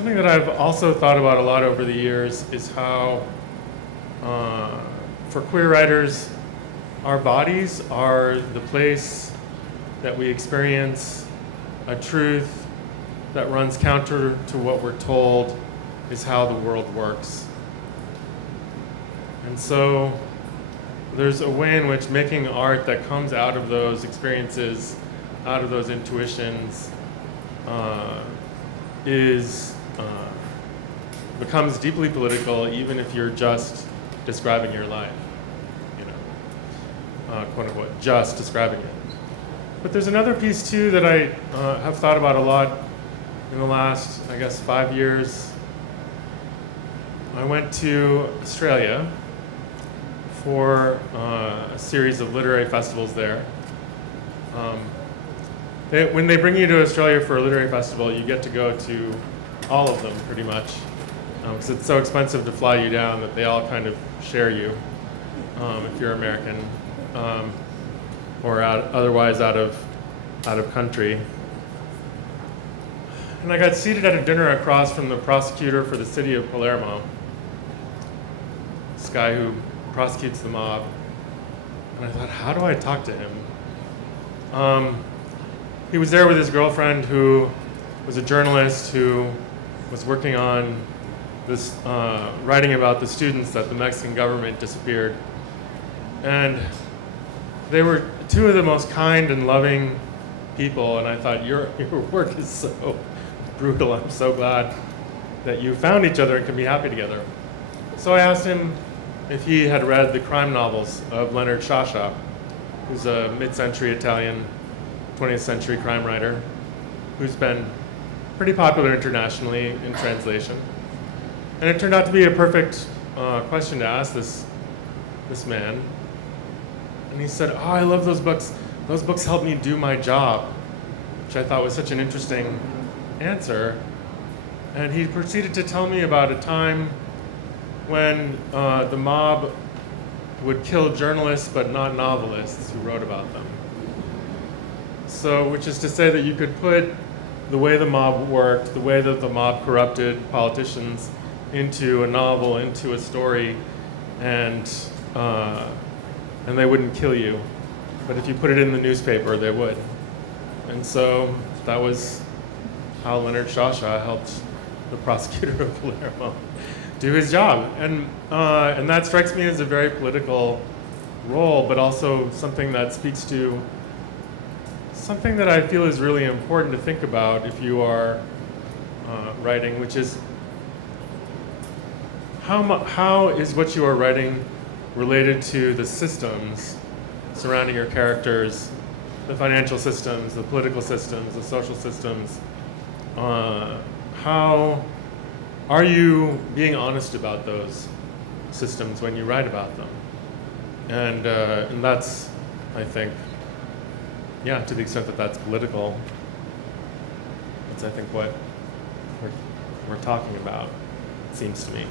something that I've also thought about a lot over the years is how, for queer writers, our bodies are the place that we experience a truth that runs counter to what we're told is how the world works. And so there's a way in which making art that comes out of those experiences, out of those intuitions, becomes deeply political, even if you're just describing your life, quote unquote, just describing it. But there's another piece too that I have thought about a lot in the last, I guess, 5 years. I went to Australia for a series of literary festivals there. When they bring you to Australia for a literary festival, you get to go to all of them pretty much, because it's so expensive to fly you down that they all kind of share you if you're American or otherwise out of country. And I got seated at a dinner across from the prosecutor for the city of Palermo, this guy who prosecutes the mob. And I thought, how do I talk to him? He was there with his girlfriend, who was a journalist who was working on this, writing about the students that the Mexican government disappeared. And they were two of the most kind and loving people, and I thought, your work is so brutal. I'm so glad that you found each other and can be happy together. So I asked him if he had read the crime novels of Leonard Sciascia, who's a mid-century Italian 20th century crime writer who's been pretty popular internationally in translation. And it turned out to be a perfect question to ask this man. And he said, oh, I love those books. Those books helped me do my job, which I thought was such an interesting answer. And he proceeded to tell me about a time when the mob would kill journalists but not novelists who wrote about them. So, which is to say that you could put the way the mob worked, the way that the mob corrupted politicians into a novel, into a story, and they wouldn't kill you. But if you put it in the newspaper, they would. And so that was how Leonard Sciascia helped the prosecutor of Palermo do his job. And that strikes me as a very political role, but also something that speaks to something that I feel is really important to think about if you are writing, which is how is what you are writing related to the systems surrounding your characters, the financial systems, the political systems, the social systems. How are you being honest about those systems when you write about them? And that's, I think, yeah, to the extent that that's political, that's, I think, what we're talking about, it seems to me.